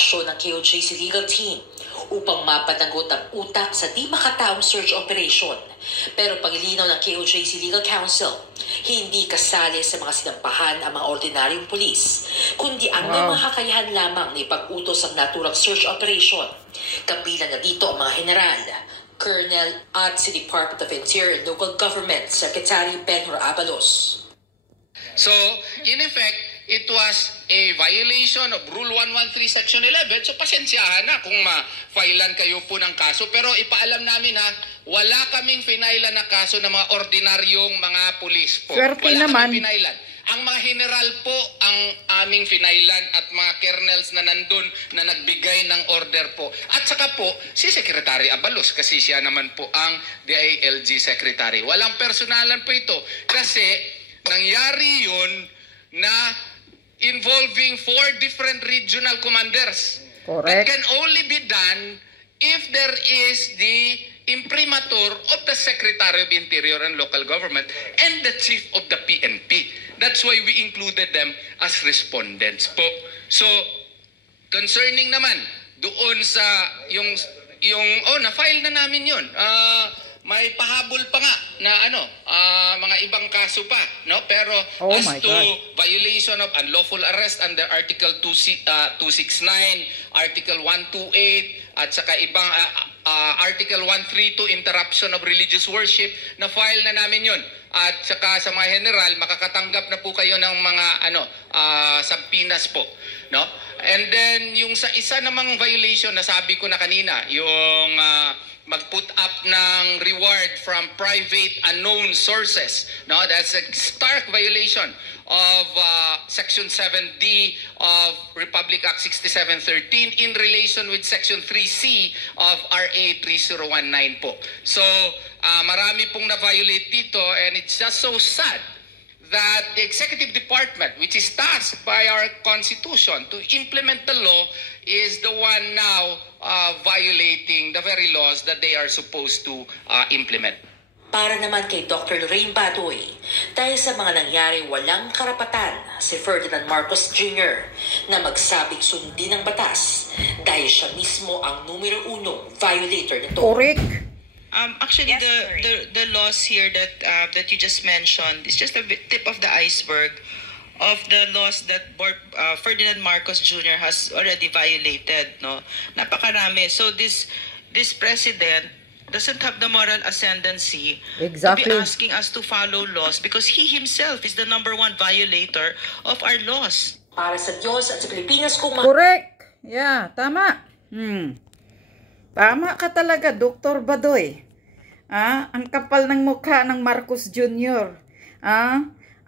aksyon ng KOJC legal team upang mapanagot ang utak sa di makataong search operation. Pero paglilinaw ng KOJC Legal Counsel, hindi kasali sa mga sinampahan ang mga ordinaryong pulis, kundi ang may mga kakayahan lamang na ipag-utos ang naturang search operation. Kabilang na dito ang mga general, colonel at sa Department of Interior and Local Government Secretary Benhur Abalos. So, in effect, it was a violation of Rule 113 Section 11. So, pasensyahan na kung ma-filean kayo po ng kaso. Pero ipaalam namin ha, wala kaming finailan na kaso ng mga ordinaryong mga pulis po. Swerte wala naman. kaming finailan. Ang mga general po ang aming finailan at mga colonels na nandun na nagbigay ng order po. At saka po, si Secretary Abalos kasi siya naman po ang DILG Secretary. Walang personalan po ito kasi nangyari yun na involving 4 different regional commanders. Correct. That can only be done if there is the imprimatur of the Secretary of Interior and Local Government and the Chief of the PNP. That's why we included them as respondents po. So, concerning naman doon sa yung na-file na namin yun. May pahabol pa nga na mga ibang kaso pa, no? Pero as to violation of unlawful arrest under Article 269, Article 128 at saka ibang Article 132 interruption of religious worship, na file na namin 'yon. At saka sa mga general, makakatanggap na po kayo ng mga subpoenas po, no? And then yung sa isa namang violation na sabi ko na kanina, yung mag-put up ng reward from private unknown sources. No, that's a stark violation of Section 7D of Republic Act 6713 in relation with Section 3C of RA 3019 po. So, marami pong na-violate dito, and it's just so sad that the executive department, which is tasked by our constitution to implement the law, is the one now violating the very laws that they are supposed to implement. Para naman kay Dr. Lorraine Badoy, dahil sa mga nangyari walang karapatan si Ferdinand Marcos Jr. na magsabing sundin ng batas dahil siya mismo ang numero 1 violator nito. Correct. Actually, the laws here that you just mentioned is just a tip of the iceberg of the laws that Ferdinand Marcos Jr. has already violated. No, napakarami. So this president doesn't have the moral ascendancy to be asking us to follow laws because he himself is the #1 violator of our laws. Para sa Diyos at sa Pilipinas kung correct. Yeah, tama. Tama ka talaga, Dr. Badoy. Ang kapal ng mukha ng Marcos Jr.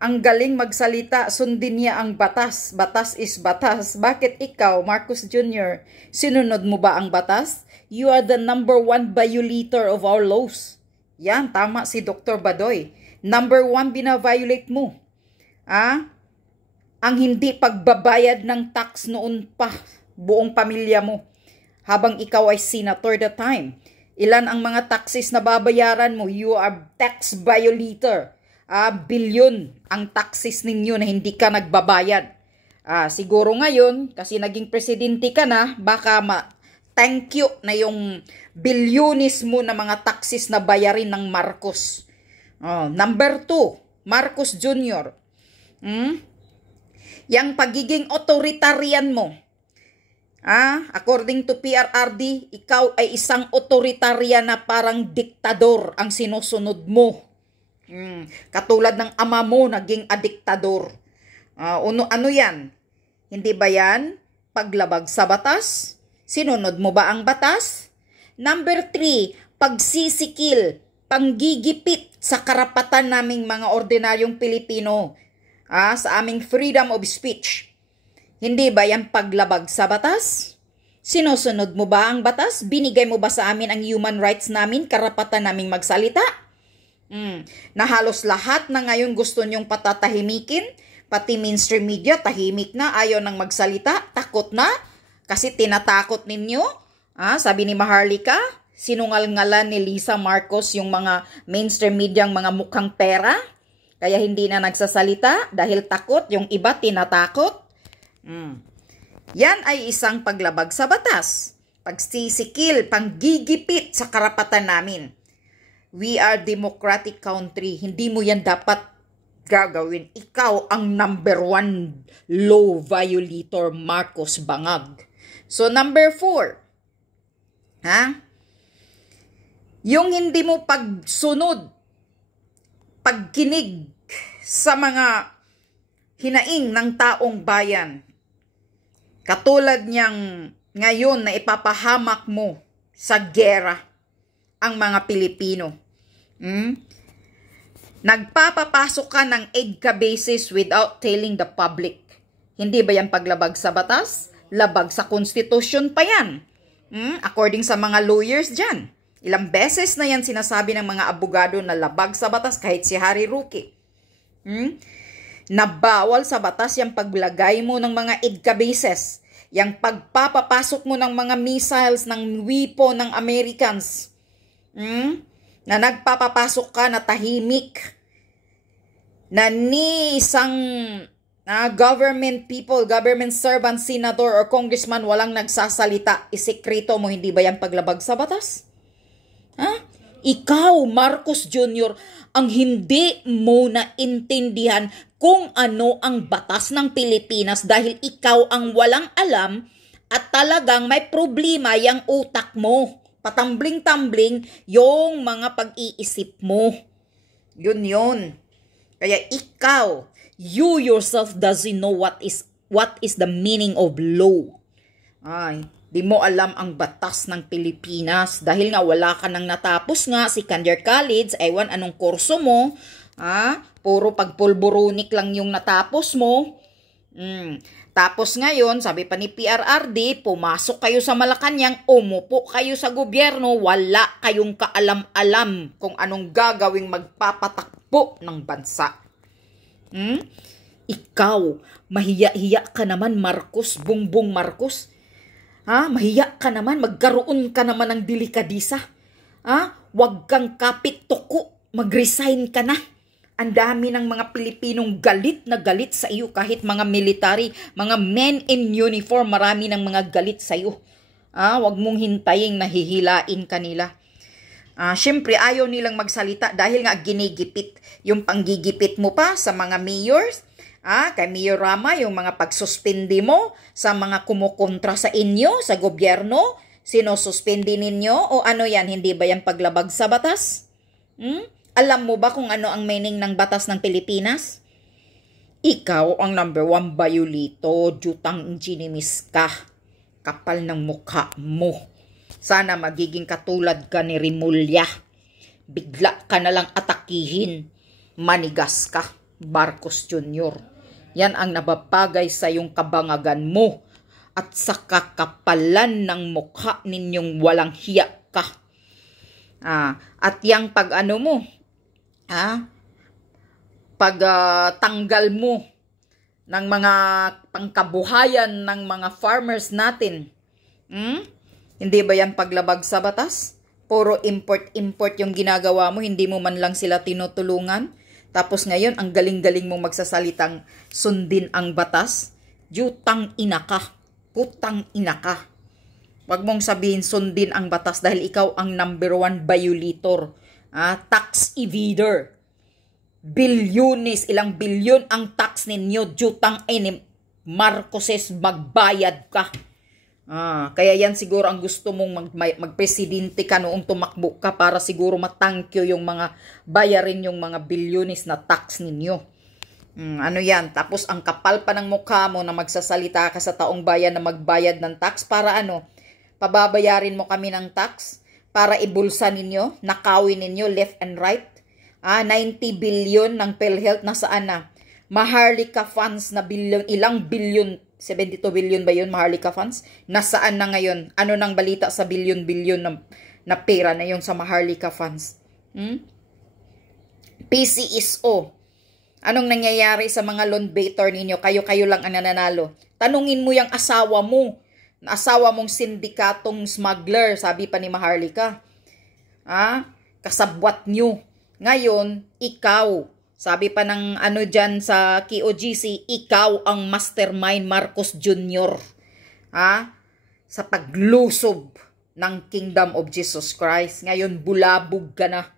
Ang galing magsalita, sundin niya ang batas. Batas is batas. Bakit ikaw, Marcos Jr., sinunod mo ba ang batas? You are the #1 violator of our laws. Yan, tama si Dr. Badoy. #1 bina-violate mo. Ang hindi pagbabayad ng tax noon pa, buong pamilya mo. Habang ikaw ay senator that time. Ilan ang mga taxes na babayaran mo? You are tax violator. Bilyon ang taxes ninyo na hindi ka nagbabayad. Siguro ngayon, kasi naging presidente ka na, baka thank you na yung bilyonis mo na mga taxes na bayarin ng Marcos. Number 2, Marcos Jr. Yang pagiging authoritarian mo. According to PRRD, ikaw ay isang authoritarian na parang diktador ang sinusunod mo. Katulad ng ama mo, naging adiktador. Ano yan? Hindi ba yan paglabag sa batas? Sinunod mo ba ang batas? Number 3, pagsisikil, panggigipit sa karapatan naming mga ordinaryong Pilipino, sa aming freedom of speech. Hindi ba yan paglabag sa batas? Sinusunod mo ba ang batas? Binigay mo ba sa amin ang human rights namin, karapatan naming magsalita? Na halos lahat na ngayon gusto nyong patatahimikin, pati mainstream media, tahimik na, ayaw nang magsalita, takot na, kasi tinatakot ninyo. Sabi ni Maharlika, sinungal-ngalan ni Lisa Marcos yung mga mainstream media, mga mukhang pera, kaya hindi na nagsasalita dahil takot, yung iba tinatakot. Yan ay isang paglabag sa batas, pagsisikil, panggigipit sa karapatan namin. We are democratic country. Hindi mo yan dapat gagawin. Ikaw ang number 1 law violator, Marcos Bangag. So number 4, yung hindi mo pagsunod, pagkinig sa mga hinaing ng taong bayan. Katulad niyang ngayon na ipapahamak mo sa gera ang mga Pilipino. Nagpapapasok ka ng EDCA basis without telling the public. Hindi ba yan paglabag sa batas? Labag sa konstitusyon pa yan. According sa mga lawyers dyan. Ilang beses na yan sinasabi ng mga abogado na labag sa batas kahit si Harry Roque. Nabawal sa batas yung paglagay mo ng mga EDCA bases. Yung pagpapapasok mo ng mga missiles ng weapon ng Americans. Na nagpapapasok ka na tahimik, na ni isang government people, government servant, senator, or congressman walang nagsasalita, isekreto mo, hindi ba yan paglabag sa batas? Ikaw, Marcos Jr., ang hindi mo naintindihan kung ano ang batas ng Pilipinas dahil ikaw ang walang alam at talagang may problema yung utak mo. Patambling-tambling yung mga pag-iisip mo. Yun. Kaya ikaw, you yourself doesn't know what is the meaning of law. Ay, di mo alam ang batas ng Pilipinas dahil nga wala ka nang natapos nga si Second-year college, ewan anong kurso mo, puro pagpulburunik lang yung natapos mo. Tapos ngayon, sabi pa ni PRRD, pumasok kayo sa Malacanang, umupo kayo sa gobyerno, wala kayong kaalam-alam kung anong gagawing magpapatakbo ng bansa. Ikaw, mahiya-hiya ka naman, Marcos, Bongbong Marcos. Mahiya ka naman, magkaroon ka naman ng delikadisa. Huwag kang kapit-tuko, mag-resign ka na. Ang dami ng mga Pilipinong galit na galit sa iyo, kahit mga military, mga men in uniform, marami ng mga galit sa iyo. Huwag mong hintayin na hihilain kanila. Siyempre, ayaw nilang magsalita dahil nga ginigipit. Yung panggigipit mo pa sa mga mayors, kay Mayor Rama, yung mga pagsuspindi mo sa mga kumukontra sa inyo, sa gobyerno, sinususpindi ninyo, o ano yan, hindi ba yan paglabag sa batas? Alam mo ba kung ano ang meaning ng batas ng Pilipinas? Ikaw ang number 1 violator, jutang ginimis ka. Kapal ng mukha mo. Sana magiging katulad ka ni Rimulya. Bigla ka na lang atakihin. Manigas ka, Marcos Jr. Yan ang nababagay sa iyong kabangagan mo at sa kakapalan ng mukha ninyong walang hiya ka. At yang tanggal mo ng mga pangkabuhayan ng mga farmers natin. Hindi ba yan paglabag sa batas? Puro import yung ginagawa mo, hindi mo man lang sila tinutulungan. Tapos ngayon, ang galing-galing mong magsasalitang sundin ang batas. Jutang ina ka. Putang ina ka. Huwag mong sabihin sundin ang batas dahil ikaw ang number 1 violator. Tax evader. Bilyones, ilang bilyon ang tax ninyo. Jutang Marcoses, magbayad ka. Kaya yan siguro ang gusto mong magpresidente ka noong tumakbo ka para siguro matangkyo yung mga bayarin yung mga bilyones na tax ninyo. Ano yan? Tapos ang kapal pa ng mukha mo na magsasalita ka sa taong bayan na magbayad ng tax para ano? Pababayarin mo kami ng tax para ibulsa ninyo, nakawin ninyo left and right. 90 billion ng PhilHealth nasaan na? Maharlika funds na billion, ilang billion, 72 billion ba yun, Maharlika funds? Nasaan na ngayon? Ano nang balita sa billion-billion na pera na yun sa Maharlika funds? PCSO. Anong nangyayari sa mga loan baiter ninyo? Kayo lang ang nananalo. Tanungin mo yung asawa mo. Asawa mong sindikatong smuggler, sabi pa ni Maharlika. Kasabwat nyo. Ngayon, ikaw, sabi pa ng dyan sa KOGC, ikaw ang mastermind, Marcos Jr. sa paglusob ng Kingdom of Jesus Christ. Ngayon, bulabog ka na.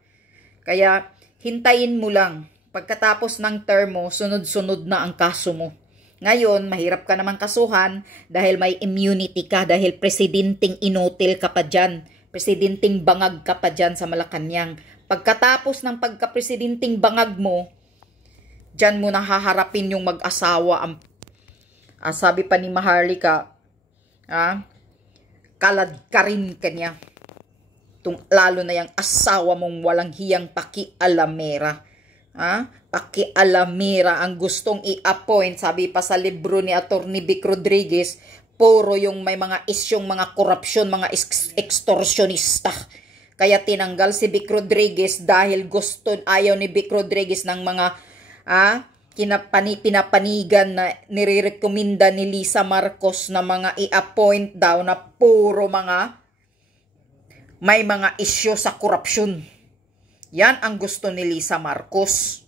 Kaya, hintayin mo lang. Pagkatapos ng term mo, sunod-sunod na ang kaso mo. Ngayon, mahirap ka naman kasuhan dahil may immunity ka, dahil presidenting inutil ka pa dyan. Presidenting bangag ka pa dyan sa Malacanang. Pagkatapos ng pagka-presidenting bangag mo, dyan mo nahaharapin yung mag-asawa. Sabi pa ni Maharlika, kalad ka rin kanya. Lalo na yung asawa mong walang hiyang pakialamera. Pakialamera ang gustong i-appoint. Sabi pa sa libro ni Atty. Vic Rodriguez, puro yung may mga isyong mga korupsyon, mga extortionista. Kaya tinanggal si Vic Rodriguez dahil ayaw ni Vic Rodriguez ng mga pinapanigan na nirerekomenda ni Lisa Marcos na mga i-appoint daw na puro may mga isyo sa korupsyon. Yan ang gusto ni Lisa Marcos.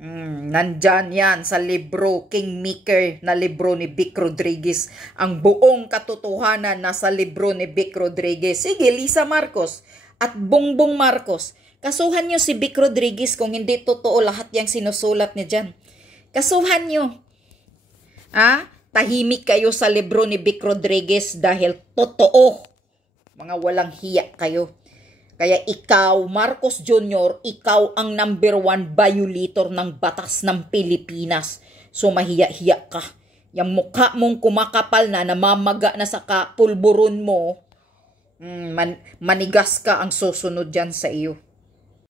Nandyan yan sa libro, Kingmaker na libro ni Vic Rodriguez. Ang buong katotohanan nasa libro ni Vic Rodriguez. Sige, Lisa Marcos at Bongbong Marcos, kasuhan nyo si Vic Rodriguez kung hindi totoo lahat yung sinusulat niya dyan. Kasuhan nyo. Tahimik kayo sa libro ni Vic Rodriguez dahil totoo. Mga walang hiya kayo. Kaya ikaw, Marcos Jr., ikaw ang number 1 violator ng batas ng Pilipinas. So mahiya-hiya ka. Yung mukha mong kumakapal na, namamaga na sa kapulburon mo, manigas ka ang susunod dyan sa iyo.